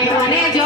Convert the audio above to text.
I come on in.